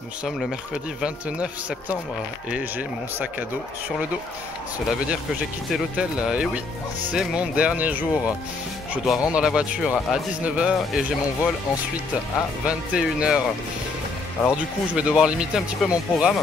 Nous sommes le mercredi 29 septembre et j'ai mon sac à dos sur le dos. Cela veut dire que j'ai quitté l'hôtel. Et oui, c'est mon dernier jour. Je dois rendre la voiture à 19 h et j'ai mon vol ensuite à 21 h. Alors du coup, je vais devoir limiter un petit peu mon programme.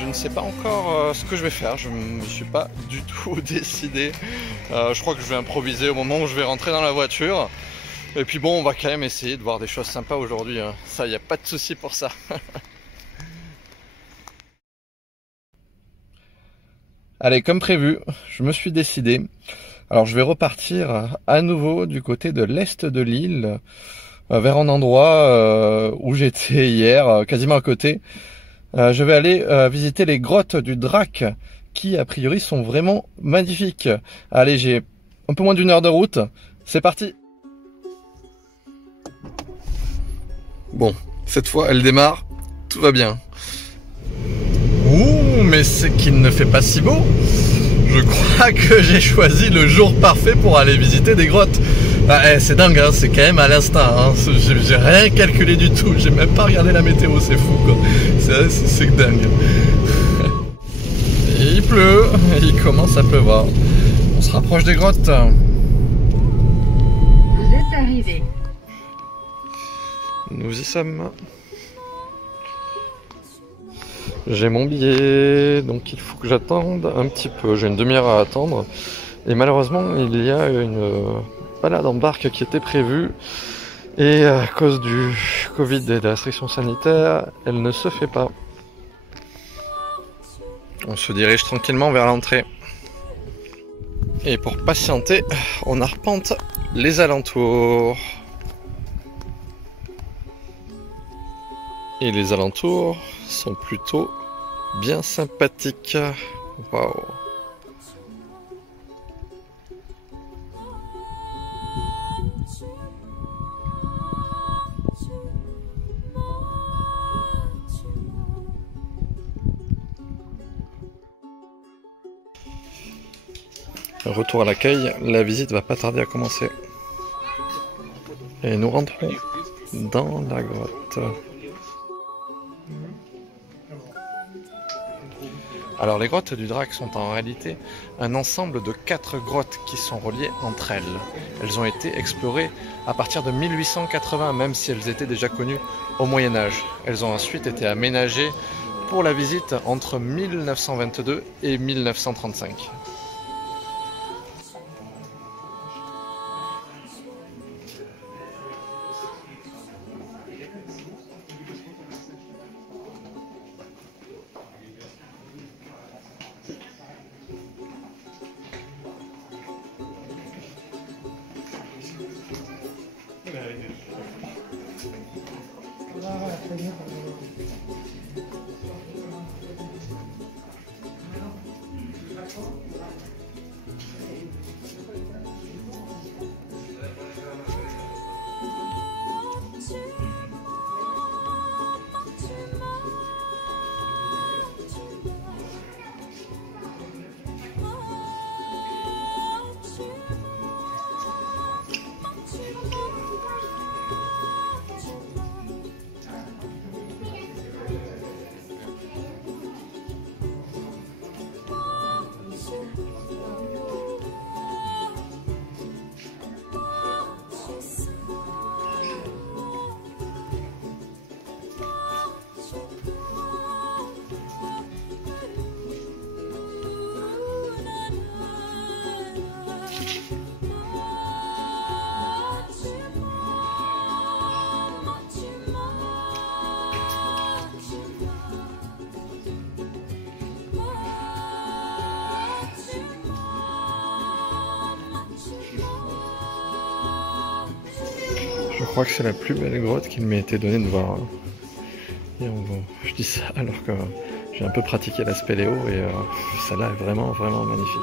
Je ne sais pas encore ce que je vais faire. Je ne me suis pas du tout décidé. Je crois que je vais improviser au moment où je vais rentrer dans la voiture. Et puis bon, on va quand même essayer de voir des choses sympas aujourd'hui. Ça, il n'y a pas de souci pour ça. Allez, comme prévu, je me suis décidé. Alors je vais repartir à nouveau du côté de l'est de l'île, vers un endroit où j'étais hier, quasiment à côté. Je vais aller visiter les grottes du Drac, qui a priori sont vraiment magnifiques. Allez, j'ai un peu moins d'1 heure de route. C'est parti! Bon, cette fois elle démarre, tout va bien. Ouh, mais c'est qu'il ne fait pas si beau. Je crois que j'ai choisi le jour parfait pour aller visiter des grottes. Ah, c'est dingue, hein, c'est quand même à l'instinct. Hein. J'ai rien calculé du tout. J'ai même pas regardé la météo, c'est fou quoi. C'est dingue. Et il pleut, il commence à pleuvoir. On se rapproche des grottes. Vous êtes arrivé. Nous y sommes. J'ai mon billet, donc il faut que j'attende un petit peu. J'ai une demi-heure à attendre. Et malheureusement, il y a une balade en barque qui était prévue. Et à cause du Covid et des restrictions sanitaires, elle ne se fait pas. On se dirige tranquillement vers l'entrée. Et pour patienter, on arpente les alentours. Et les alentours sont plutôt bien sympathiques. Waouh! Retour à l'accueil, la visite va pas tarder à commencer. Et nous rentrons dans la grotte. Alors les grottes du Drac sont en réalité un ensemble de 4 grottes qui sont reliées entre elles. Elles ont été explorées à partir de 1880, même si elles étaient déjà connues au Moyen-Âge. Elles ont ensuite été aménagées pour la visite entre 1922 et 1935. Je crois que c'est la plus belle grotte qu'il m'ait été donné de voir. Et je dis ça alors que j'ai un peu pratiqué la spéléo et celle-là est vraiment magnifique.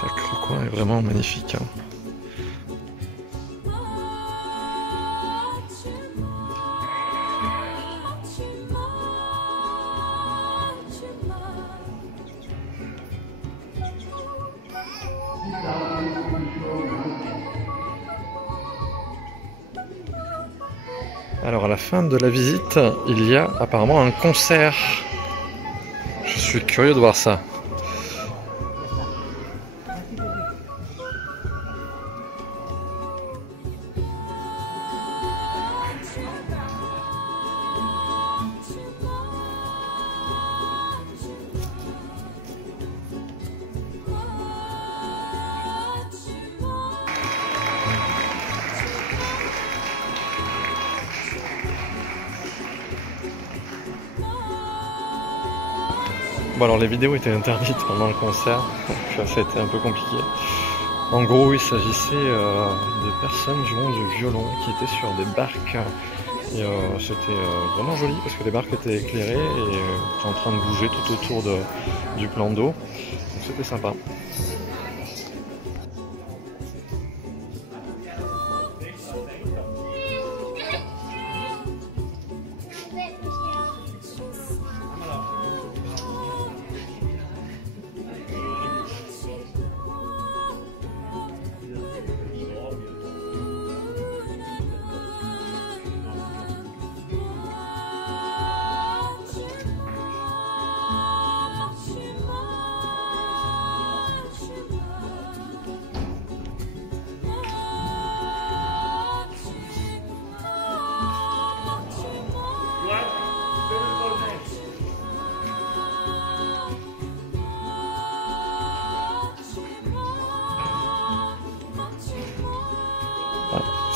Chaque recoin est vraiment magnifique. Hein. Alors à la fin de la visite, il y a apparemment un concert. Je suis curieux de voir ça. Bon alors les vidéos étaient interdites pendant le concert, donc ça a été un peu compliqué. En gros il s'agissait de personnes jouant du violon qui étaient sur des barques. Et c'était vraiment joli parce que les barques étaient éclairées et en train de bouger tout autour du plan d'eau. Donc c'était sympa.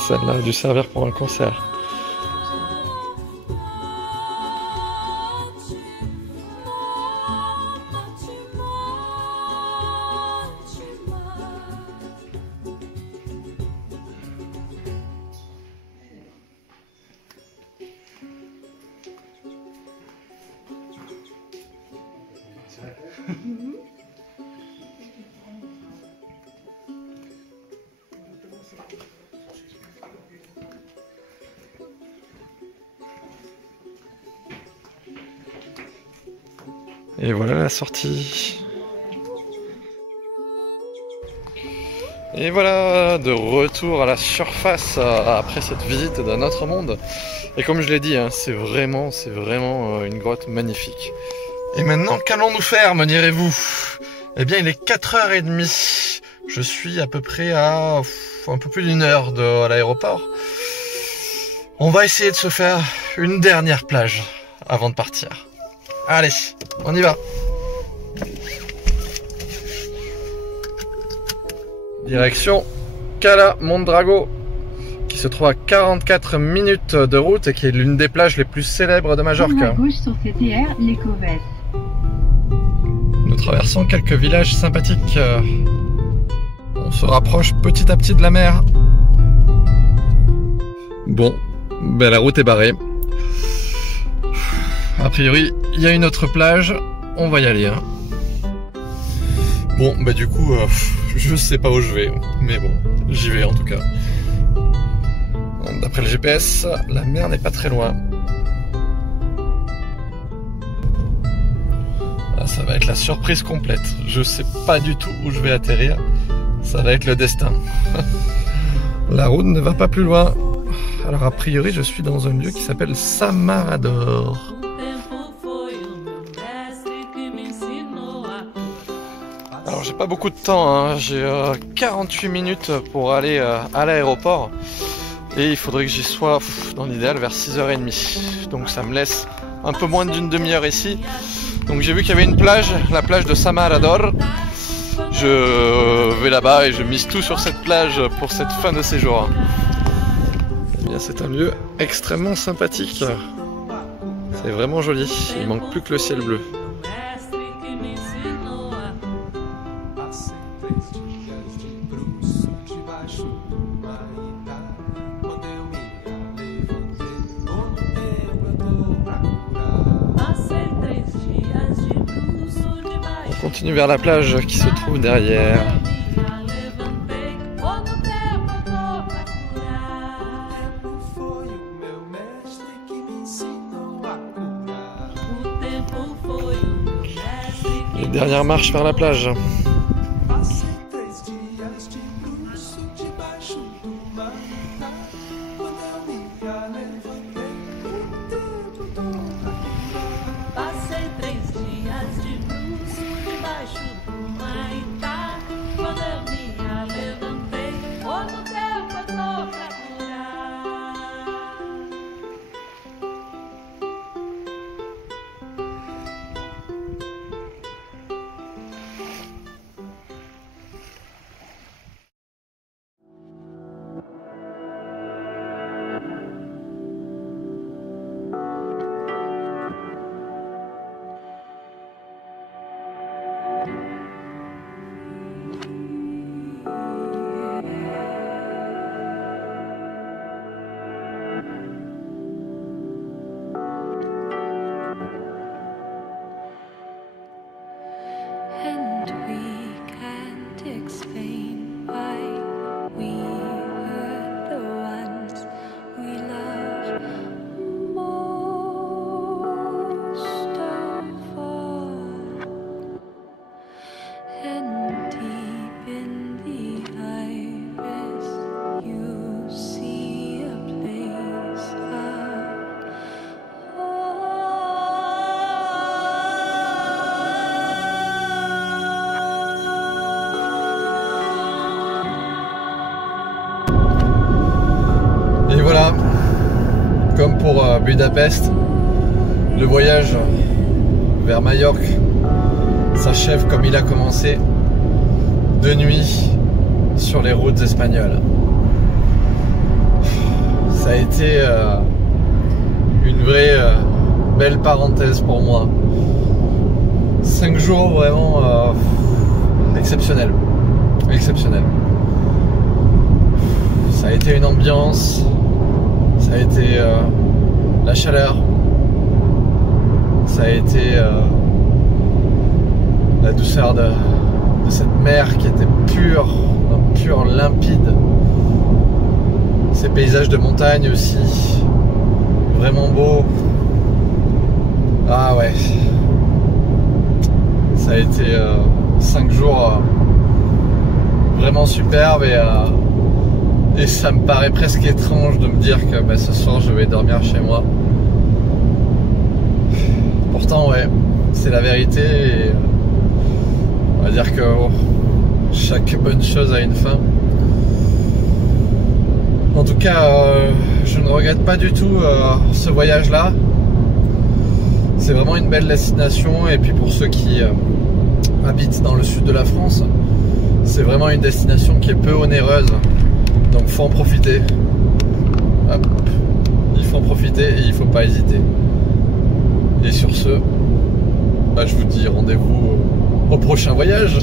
Celle-là a dû servir pour un concert. Et voilà la sortie. Et voilà, de retour à la surface après cette visite d'un autre monde. Et comme je l'ai dit, hein, c'est vraiment une grotte magnifique. Et maintenant, qu'allons-nous faire, me direz-vous? Eh bien, il est 4h30. Je suis à peu près à un peu plus d'une heure de l'aéroport. On va essayer de se faire une dernière plage avant de partir. Allez, on y va. Direction Cala Mondrago, qui se trouve à 44 minutes de route et qui est l'une des plages les plus célèbres de Majorque. À gauche sur CTR, les Covettes. Nous traversons quelques villages sympathiques. On se rapproche petit à petit de la mer. Bon, ben la route est barrée. A priori, il y a une autre plage, on va y aller. Hein. Bon, bah du coup, je sais pas où je vais, mais bon, j'y vais en tout cas. D'après le GPS, la mer n'est pas très loin. Ah, ça va être la surprise complète. Je sais pas du tout où je vais atterrir. Ça va être le destin. La route ne va pas plus loin. Alors a priori, je suis dans un lieu qui s'appelle Samarador. Alors j'ai pas beaucoup de temps, hein. J'ai 48 minutes pour aller à l'aéroport et il faudrait que j'y sois dans l'idéal vers 6h30. Donc ça me laisse un peu moins d'une demi-heure ici. Donc j'ai vu qu'il y avait une plage, la plage de Samarador. Je vais là-bas et je mise tout sur cette plage pour cette fin de séjour. Eh bien c'est un lieu extrêmement sympathique. C'est vraiment joli, il manque plus que le ciel bleu. On continue vers la plage qui se trouve derrière. Les dernières marches vers la plage. comme pour Budapest, le voyage vers Majorque s'achève comme il a commencé, de nuit sur les routes espagnoles. Ça a été une vraie belle parenthèse pour moi. 5 jours vraiment exceptionnels. Exceptionnels. Ça a été une ambiance, ça a été la chaleur, ça a été la douceur de cette mer qui était pure, limpide. Ces paysages de montagne aussi, vraiment beaux. Ah ouais, ça a été 5 jours vraiment superbes et ça me paraît presque étrange de me dire que ce soir je vais dormir chez moi. Pourtant ouais, c'est la vérité et on va dire que chaque bonne chose a une fin. En tout cas, je ne regrette pas du tout ce voyage-là. C'est vraiment une belle destination et puis pour ceux qui habitent dans le sud de la France, c'est vraiment une destination qui est peu onéreuse. Donc faut en profiter. Hop. Il faut en profiter et il ne faut pas hésiter. Et sur ce, je vous dis rendez-vous au prochain voyage.